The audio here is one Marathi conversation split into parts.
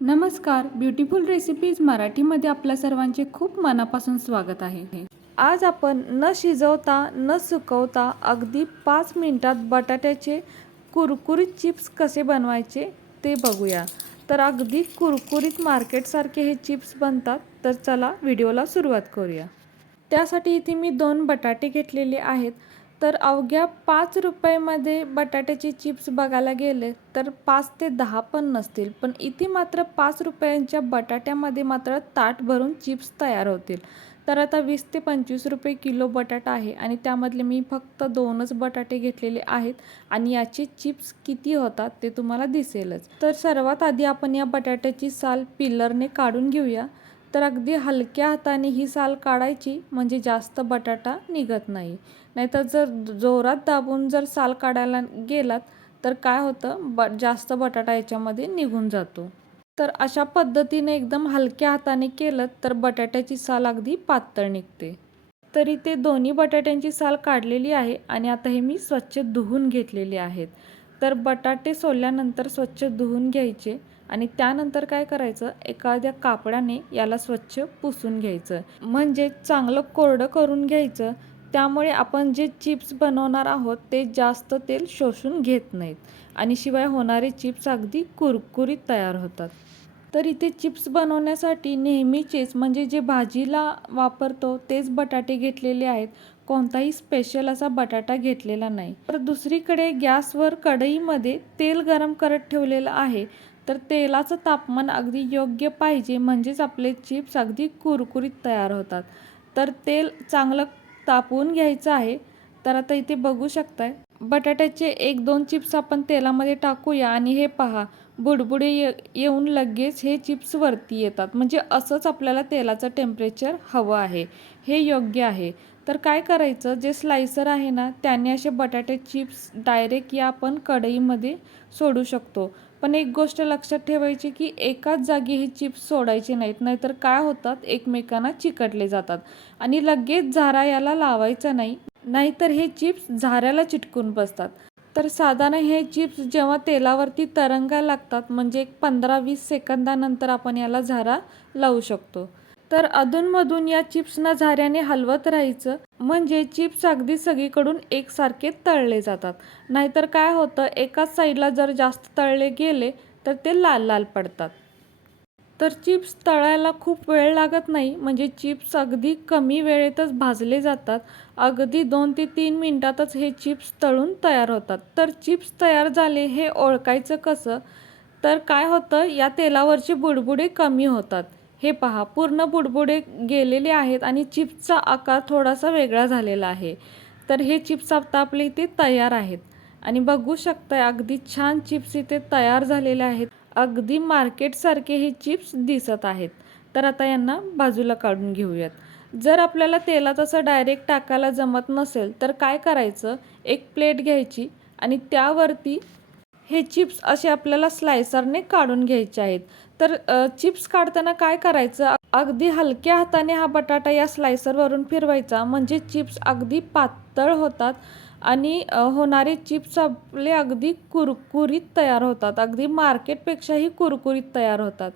नमस्कार, ब्युटिफुल रेसिपीज मराठीमध्ये आपल्या सर्वांचे खूप मनापासून स्वागत आहे. आज आपण न शिजवता न सुकवता अगदी 5 मिनिटात बटाट्याचे कुरकुरीत चिप्स कसे बनवायचे ते बघूया. तर अगदी कुरकुरीत मार्केटसारखे हे चिप्स बनतात. तर चला व्हिडिओला सुरुवात करूया. त्यासाठी इथे मी 2 बटाटे घेतलेले आहेत. तर अवघ्या 5 रुपयामध्ये बटाट्याचे चिप्स बघायला गेले तर 5 ते 10 पण नसतील, पण इथे मात्र 5 रुपयांच्या बटाट्यामध्ये मात्र ताट भरून चिप्स तयार होतील. तर आता 20 ते 25 रुपये किलो बटाटा आहे आणि त्यामधले मी फक्त 2च बटाटे घेतलेले आहेत आणि याचे चिप्स किती होतात ते तुम्हाला दिसेलच. तर सर्वात आधी आपण या बटाट्याची साल पिलरने काढून घेऊया. तर अगदी हलक्या हाताने ही साल काढायची, म्हणजे जास्त बटाटा निघत नाही. नाहीतर जर जोरात दाबून जर साल काढायला गेलात तर काय होतं, जास्त बटाटा याच्यामध्ये निघून जातो. तर अशा पद्धतीने एकदम हलक्या हाताने केलं तर बटाट्याची साल अगदी पातळ निघते. तरी ते दोन्ही बटाट्यांची साल काढलेली आहे आणि आता हे मी स्वच्छ धुवून घेतलेले आहेत. तर बटाटे सोलल्यानंतर स्वच्छ धुवून घ्यायचे आणि त्यानंतर काय करायचं, एखाद्या कापडाने याला स्वच्छ पुसून घ्यायचं, म्हणजे चांगलं कोरडं करून घ्यायचं. त्यामुळे आपण जे चिप्स बनवणार आहोत ते जास्त तेल शोषून घेत नाहीत आणि शिवाय होणारे चिप्स अगदी कुरकुरीत तयार होतात. तर इथे चिप्स बनवण्यासाठी नेहमीचेच, म्हणजे जे भाजीला वापरतो तेच बटाटे घेतलेले आहेत. कोणताही स्पेशल असा बटाटा घेतलेला नाही. तर दुसरीकडे गॅसवर कढईमध्ये तेल गरम करत ठेवलेलं आहे. तर तेलाचं तापमान अगदी योग्य पाहिजे, म्हणजेच आपले चिप्स अगदी कुरकुरीत तयार होतात. तर तेल चांगलं तापवून घ्यायचं आहे. तर आता इथे बघू शकताय, बटाट्याचे 1-2 चिप्स आपण तेलामध्ये टाकूया आणि हे पहा, बुडबुडे येऊन लगेच हे चिप्स वरती येतात. म्हणजे असंच आपल्याला तेलाचं टेम्परेचर हवं आहे, हे योग्य आहे. तर काय करायचं, जे स्लायसर आहे ना त्याने असे बटाटे चिप्स डायरेक्ट या आपण कढईमध्ये सोडू शकतो. पण एक गोष्ट लक्षात ठेवायची की एकाच जागी हे चिप्स सोडायचे नाहीत, नाहीतर काय होतात, एकमेकांना चिकटले जातात. आणि लगेच झारा याला लावायचा नाही, नाहीतर हे चिप्स झाऱ्याला चिटकून बसतात. तर साधारण हे चिप्स जेव्हा तेलावरती तरंगायला लागतात, म्हणजे 15-20 सेकंदानंतर आपण याला झारा लावू शकतो. तर अधूनमधून या चिप्सना झाऱ्याने हलवत राहायचं, म्हणजे चिप्स अगदी सगळीकडून एकसारखे तळले जातात. नाहीतर काय होतं, एकाच साईडला जर जास्त तळले गेले तर ते लाल लाल पडतात. तर चिप्स तळायला खूप वेळ लागत नाही, म्हणजे चिप्स अगदी कमी वेळेतच भाजले जातात. अगदी 2 ते 3 मिनिटातच हे चिप्स तळून तयार होतात. तर चिप्स तयार झाले हे ओळखायचं कसं, तर काय होतं, या तेलावरचे बुडबुडे कमी होतात. हे पहा, पूर्ण बुडबुडे गेलेले आहेत आणि चिप्सचा आकार थोडासा वेगळा झालेला आहे. तर हे चिप्स आता आपले इथे तयार आहेत आणि बघू शकताय अगदी छान चिप्स इथे तयार झालेले आहेत. अगदी मार्केटसारखे हे चिप्स दिसत आहेत. तर आता यांना बाजूला काढून घेऊयात. जर आपल्याला तेलात असं डायरेक्ट टाकायला जमत नसेल तर काय करायचं, एक प्लेट घ्यायची आणि त्यावरती हे चिप्स असे आपल्याला स्लायसरने काढून घ्यायचे आहेत. तर चिप्स काढताना काय करायचं, अगदी हलक्या हाताने हा बटाटा या स्लायसरवरून फिरवायचा, म्हणजे चिप्स अगदी पातळ होतात आणि होणारे चिप्स आपले अगदी कुरकुरीत तयार होतात, अगदी मार्केटपेक्षाही कुरकुरीत तयार होतात.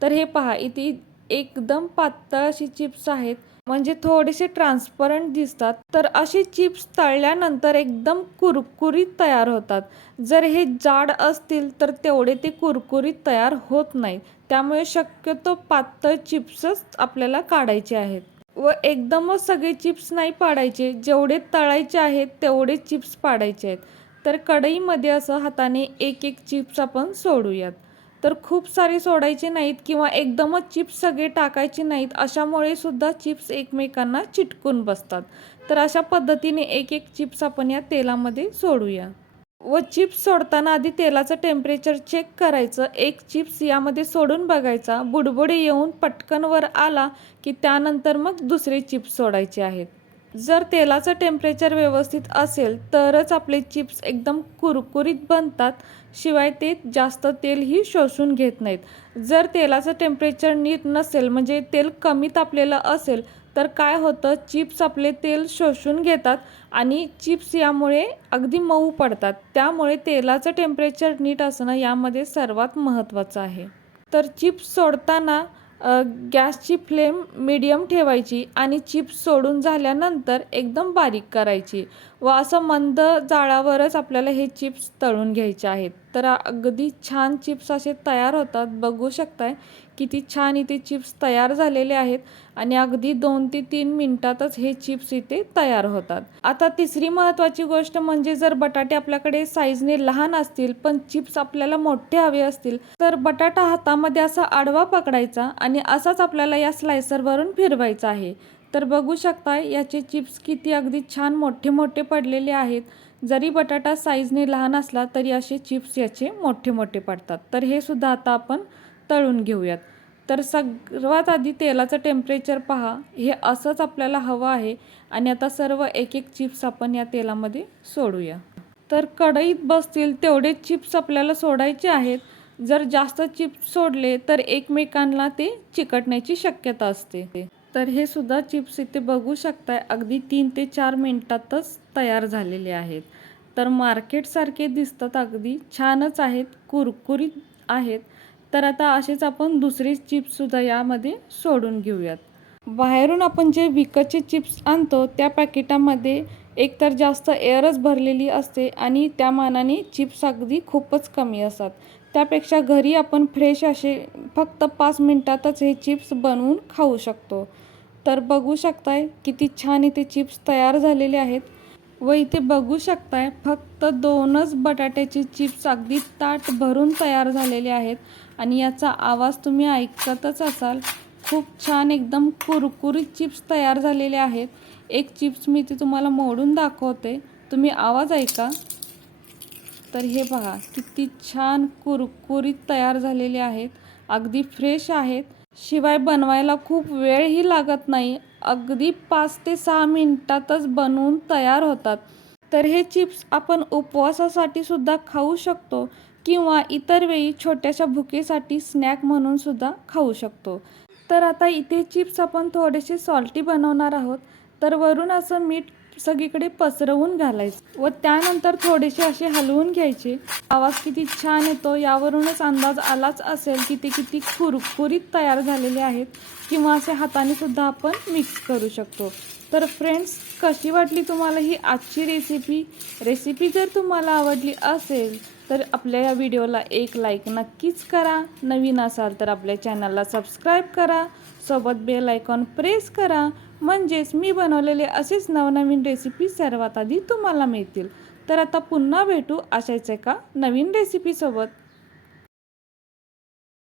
तर हे पहा, इथे एकदम पातळ अशी चिप्स आहेत, म्हणजे थोडेसे ट्रान्सपरंट दिसतात. तर अशी चिप्स तळल्यानंतर एकदम कुरकुरीत तयार होतात. जर हे जाड असतील तर तेवढे ते कुरकुरीत तयार होत नाहीत. त्यामुळे शक्यतो पातळ चिप्सच आपल्याला काढायचे आहेत व एकदमच सगळे चिप्स नाही पाडायचे. जेवढे तळायचे आहेत तेवढे चिप्स पाडायचे आहेत. तर कढईमध्ये असं हाताने एक एक चिप्स आपण सोडूयात. तर खूप सारे सोडायचे नाहीत किंवा एकदमच चिप्स सगळे टाकायचे नाहीत, अशामुळे सुद्धा चिप्स एकमेकांना चिटकून बसतात. तर अशा पद्धतीने एक एक चिप्स आपण या तेलामध्ये सोडूया व चिप्स सोडताना आधी तेलाचं टेम्परेचर चेक करायचं. एक चिप्स यामध्ये सोडून बघायचा, बुडबुडे येऊन पटकन वर आला की त्यानंतर मग दुसरे चिप्स सोडायचे आहेत. जर तेलाचं टेम्परेचर व्यवस्थित असेल तरच आपले चिप्स एकदम कुरकुरीत बनतात, शिवाय ते जास्त तेलही शोषून घेत नाहीत. जर तेलाचं टेम्परेचर नीट नसेल, म्हणजे तेल कमी तापलेलं असेल, तर काय होतं, चिप्स आपले तेल शोषून घेतात आणि चिप्स यामुळे अगदी मऊ पडतात. त्यामुळे तेलाचं टेम्परेचर नीट असणं यामध्ये सर्वात महत्त्वाचं आहे. तर चिप्स सोडताना गॅसची फ्लेम मीडियम ठेवायची आणि चिप्स सोडून झाल्यानंतर एकदम बारीक करायची व असं मंद जाळावरच आपल्याला हे चिप्स तळून घ्यायचे आहेत. तर अगदी छान चिप्स असे तयार होतात. बघू शकताय किती छान इथे चिप्स तयार झालेले आहेत आणि अगदी 2 ते 3 मिनिटातच हे चिप्स इथे तयार होतात. आता तिसरी महत्त्वाची गोष्ट म्हणजे जर बटाटे आपल्याकडे साईजने लहान असतील पण चिप्स आपल्याला मोठे हवे असतील तर बटाटा हातामध्ये असा आडवा पकडायचा आणि असाच आपल्याला या स्लायसरवरून फिरवायचा आहे. तर बघू शकताय याचे चिप्स किती अगदी छान मोठे मोठे पडलेले आहेत. जरी बटाटा साईजने लहान असला तरी असे चिप्स याचे मोठे मोठे पडतात. तर हे सुद्धा आता आपण तळून घेऊयात. तर सर्वात आधी तेलाचं टेम्परेचर पहा, हे असंच आपल्याला हवं आहे आणि आता सर्व एक एक चिप्स आपण या तेलामध्ये सोडूया. तर कढईत बसतील तेवढे चिप्स आपल्याला सोडायचे आहेत. जर जास्त चिप्स सोडले तर एकमेकांना ते चिकटण्याची शक्यता असते. तर हे सुद्धा चिप्स इथे बघू शकताय अगदी 3 ते 4 मिनिटातच तयार झालेले आहेत. तर मार्केटसारखे दिसतात, अगदी छानच आहेत, कुरकुरीत आहेत. तर आता असेच आपण दुसरे चिप्ससुद्धा यामध्ये सोडून घेऊयात. बाहेरून आपण जे विकतचे चिप्स आणतो त्या पॅकेटामध्ये एकतर जास्त एअरच भरलेली असते आणि त्या मानाने चिप्स अगदी खूपच कमी असतात. त्यापेक्षा घरी आपण फ्रेश असे फक्त 5 मिनिटातच हे चिप्स बनवून खाऊ शकतो. तर बघू शकताय किती छान इथे चिप्स तयार झालेले आहेत व इथे बघू शकताय फक्त 2च बटाट्याचे चिप्स अगदी ताट भरून तयार झालेले आहेत आणि याचा आवाज तुम्ही ऐकतच असाल. खूप छान एकदम कुरकुरीत चिप्स तयार झालेले आहेत. एक चिप्स मी इथे तुम्हाला मोडून दाखवते, तुम्ही आवाज ऐका. तर हे पहा किती छान कुरकुरीत तयार झालेले आहेत, अगदी फ्रेश आहेत. शिवाय बनवायला खूप वेळही लागत नाही, अगदी 5 ते 6 मिनिटातच बनवून तयार होतात. तर हे चिप्स आपण उपवासासाठी सुद्धा खाऊ शकतो किंवा इतर वेळी छोट्याशा भुकेसाठी स्नॅक म्हणून सुद्धा खाऊ शकतो. तर आता इथे चिप्स आपण थोडेसे सॉल्टी बनवणार आहोत. तर वरून असं मीठ सगळीकडे पसरवून घालायचं व त्यानंतर थोडेसे असे हलवून घ्यायचे. आवाज किती छान येतो यावरूनच अंदाज आलाच असेल की ते किती कुरकुरीत तयार झालेले आहेत. किंवा असे हाताने सुद्धा आपण मिक्स करू शकतो. तर फ्रेंड्स, कशी वाटली तुम्हाला ही आजची रेसिपी जर तुम्हाला आवडली असेल तर आपल्या या व्हिडिओला एक लाईक नक्कीच करा. नवीन असाल तर आपल्या चॅनलला सबस्क्राईब करा, सोबत बेल आयकॉन प्रेस करा, म्हणजेच मी बनवलेले असेच नवनवीन रेसिपी सर्वात आधी तुम्हाला मिळतील. तर आता पुन्हा भेटू अशाच एका नवीन रेसिपीसोबत.